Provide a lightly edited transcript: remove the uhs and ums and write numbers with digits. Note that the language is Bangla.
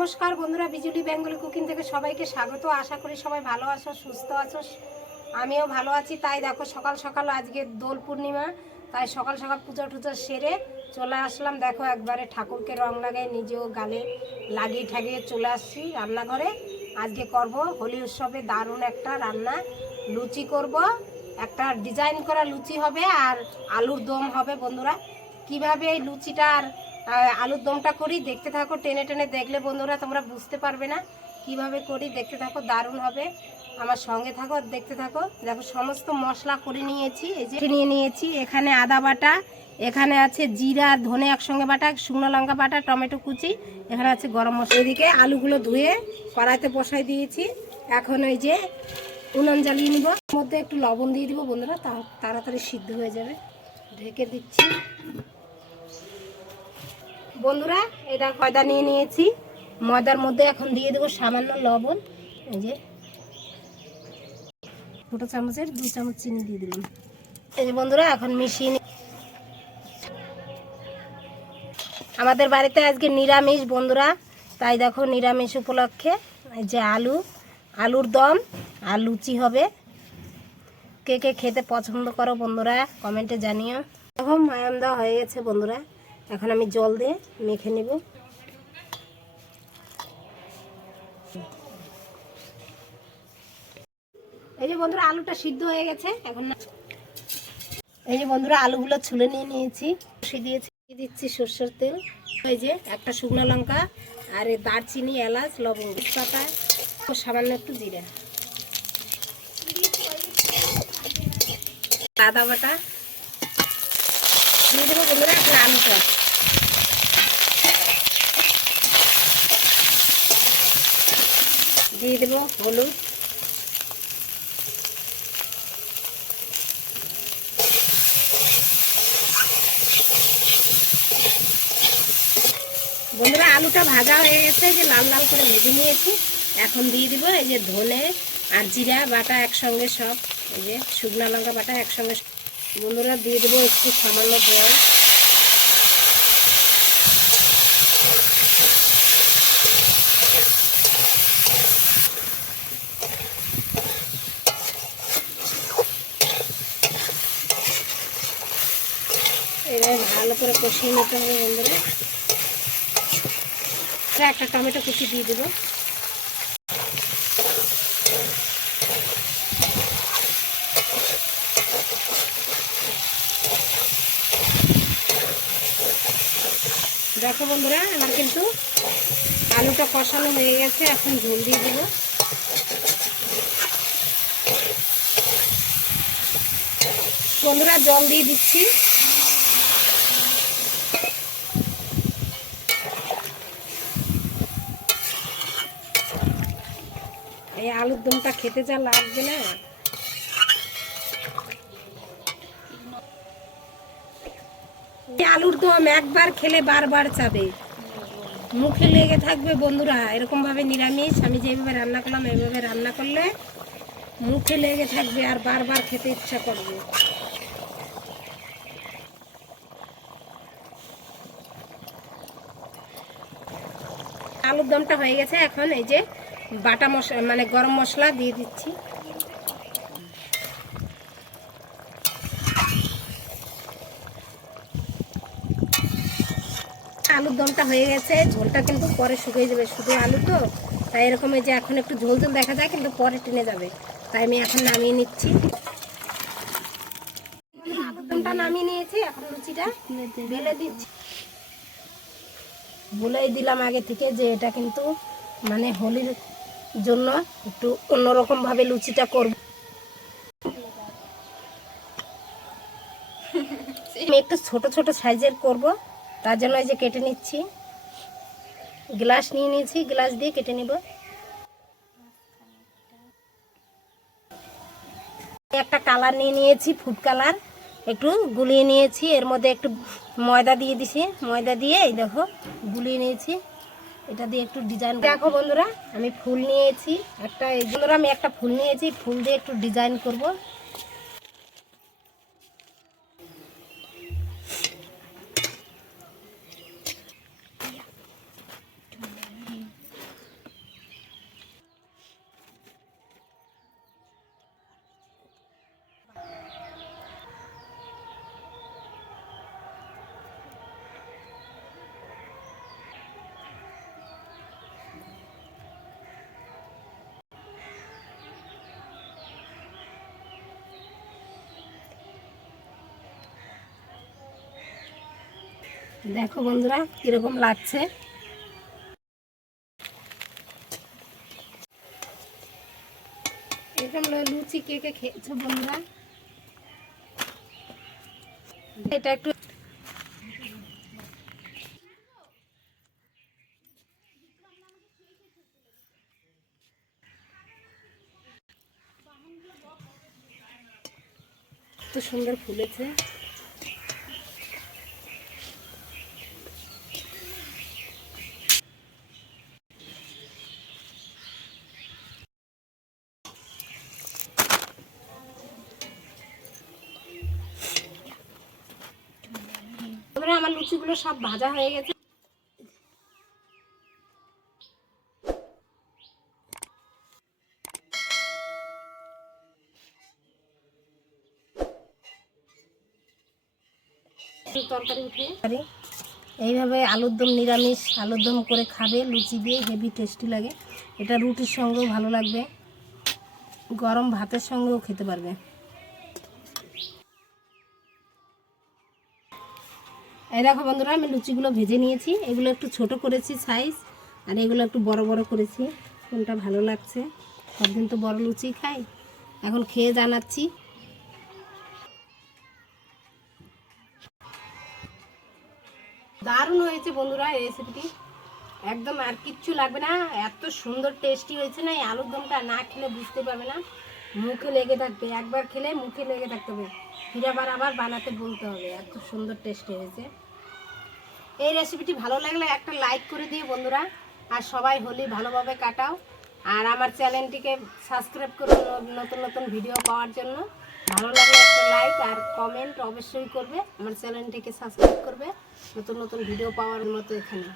নমস্কার বন্ধুরা, বিজুলি বেঙ্গলি কুকিং থেকে সবাইকে স্বাগত। আশা করি সবাই ভালো আছো, সুস্থ আছো। আমিও ভালো আছি। তাই দেখো সকাল সকাল আজকে দোল পূর্ণিমা, তাই সকাল সকাল পুজো টুজো সেরে চলে আসলাম। দেখো একবারে ঠাকুরকে রং লাগাই নিজেও গালে লাগিয়ে ঠাগিয়ে চলে আসছি রান্নাঘরে। আজকে করব হোলি উৎসবে দারুণ একটা রান্না, লুচি করব। একটা ডিজাইন করা লুচি হবে আর আলুর দম হবে। বন্ধুরা কিভাবে এই লুচিটার আলুর দমটা করি দেখতে থাকো। টেনে টেনে দেখলে বন্ধুরা তোমরা বুঝতে পারবে না কিভাবে করি। দেখতে থাকো, দারুণ হবে। আমার সঙ্গে থাকো, দেখতে থাকো। দেখো সমস্ত মশলা করে নিয়েছি। এই যে নিয়ে নিয়েছি এখানে আদা বাটা, এখানে আছে জিরা ধনে একসঙ্গে বাটা, শুকনো লঙ্কা বাটা, টমেটো কুচি, এখানে আছে গরম মশলা। এদিকে আলুগুলো ধুয়ে কড়াইতে বসাই দিয়েছি। এখন ওই যে উনুন জ্বালিয়ে নিব। মধ্যে একটু লবণ দিয়ে দিব বন্ধুরা, তাড়াতাড়ি সিদ্ধ হয়ে যাবে। ঢেকে দিচ্ছি বন্ধুরা। এটা ময়দা নিয়ে নিয়েছি, ময়দার মধ্যে এখন দিয়ে দেবো সামান্য লবণ। এই যে ছোটো চামচের 2 চামচ চিনি দিয়ে দিলাম। এই যে বন্ধুরা এখন মিশিয়ে আমাদের বাড়িতে আজকে নিরামিষ বন্ধুরা, তাই দেখো নিরামিষ উপলক্ষে এই যে আলুর দম আর লুচি হবে। কে কে খেতে পছন্দ করো বন্ধুরা কমেন্টে জানিও। দেখো ময়াম দেওয়া হয়ে গেছে বন্ধুরা, এখন আমি জল দিয়ে মেখে নেব। এই যে বন্ধুরা আলুটা সিদ্ধ হয়ে গেছে। এখন এই যে বন্ধুরা আলুগুলো ছুলে নিয়ে নিয়েছি, দিচ্ছি সর্ষের তেল। এই যে একটা শুকনো লঙ্কা আর দারচিনি, এলাচ, লবঙ্গ, পাতা ও সামান্য একটু জিরা, আদা বাটা দিয়ে দেবো বন্ধুরা। এখন আলুটা দিয়ে দেবো, হলুদ, বন্ধুরা আলুটা ভাজা হয়ে গেছে, যে লাল লাল করে ভেজে নিয়েছি। এখন দিয়ে দিব এই যে ধনে আর জিরা বাটা একসঙ্গে সব, এই যে শুকনো লঙ্কা বাটা একসঙ্গে। বন্ধুরা দিয়ে দেবো একটু সামান্য জল। এবার ভালো করে কষিয়ে নিতে হবে বন্ধুরা। একটা টমেটো কুচি দিয়ে দেবো। দেখো বন্ধুরা আমার কিন্তু আলুটা কষানো হয়ে গেছে। এখন ঝোল দিয়ে দেবো। বন্ধুরা জল দিয়ে দিচ্ছি। এই আলুর দমটা খেতে যা লাগবে না, আলুর দম একবার খেলে বারবার চাবে, মুখে লেগে থাকবে বন্ধুরা। এরকম ভাবে নিরামিষ আমি যেভাবে রান্না করলাম এইভাবে রান্না করলে মুখে লেগে থাকবে আর বারবার খেতে ইচ্ছা করবে। আলুর দমটা হয়ে গেছে। এখন এই যে বাটা মশলা মানে গরম মশলা দিয়ে দিচ্ছি। আলুর দমটা হয়ে গেছে, ঝোলটা কিন্তু পরে শুকিয়ে যাবে, শুধু আলু তো, তাই এরকম এই যে এখন একটু ঝোল ঝোল দেখা যায় কিন্তু পরে টেনে যাবে, তাই আমি এখন নামিয়ে নিচ্ছি। আলুর দমটা নামিয়ে নিয়েছি, এখন লুচিটা বেলে দিচ্ছি। বলেই দিলাম আগে থেকে যে এটা কিন্তু মানে হোলির জন্য একটু অন্যরকম ভাবে লুচিটা করব। আমি একটু ছোট ছোট সাইজের করব, তার জন্য এই যে কেটে নিচ্ছি। গ্লাস নিয়ে নিয়েছি, গ্লাস দিয়ে কেটে নিব। একটা কালার নিয়ে নিয়েছি, ফুড কালার, একটু গুলিয়ে নিয়েছি। এর মধ্যে একটু ময়দা দিয়ে দিছি, ময়দা দিয়ে এই দেখো গুলিয়ে নিয়েছি। এটা দিয়ে একটু ডিজাইন দেখো বন্ধুরা, আমি ফুল নিয়েছি একটা। এই বন্ধুরা আমি একটা ফুল নিয়েছি, ফুল দিয়ে একটু ডিজাইন করব। দেখো বন্ধুরা কিরকম লাগছে। এরকম লুচি কে কে খেয়েছো বন্ধুরা? এটা একটু সুন্দর ফুলেছে। আমার লুচিগুলো সব ভাজা হয়ে গেছে। তরকারি উঠে এইভাবে আলুর দম, নিরামিষ আলুর দম করে খাবে লুচি দিয়ে, হেভি টেস্টি লাগে। এটা রুটির সঙ্গেও ভালো লাগবে, গরম ভাতের সঙ্গেও খেতে পারবে। এই দেখো বন্ধুরা আমি লুচিগুলো ভেজে নিয়েছি। এগুলো একটু ছোট করেছি সাইজ, আর এগুলো একটু বড় বড় করেছি। কোনটা ভালো লাগছে, সবদিন তো বড় লুচি খাই। এখন খেয়ে জানাচ্ছি। দারুণ হয়েছে বন্ধুরা এই রেসিপিটি, একদম আর কিচ্ছু লাগবে না, এত সুন্দর টেস্টি হয়েছে না। এই আলুর দমটা না খেলে বুঝতে পারবে না, মুখে লেগে থাকবে। একবার খেলে মুখে লেগে থাকতে হবে, ফিরাবার আবার বানাতে বলতে হবে, এত সুন্দর টেস্টি হয়েছে। এই রেসিপিটি ভালো লাগলে একটা লাইক করে দিও বন্ধুরা, আর সবাই হোলি ভালোভাবে কাটাও। আর আমার চ্যানেলটিকে সাবস্ক্রাইব করো নতুন নতুন ভিডিও পাওয়ার জন্য। ভালো লাগলে একটা লাইক আর কমেন্ট অবশ্যই করবে, আমার চ্যানেলটিকে সাবস্ক্রাইব করবে নতুন নতুন ভিডিও পাওয়ার মতো এখানে।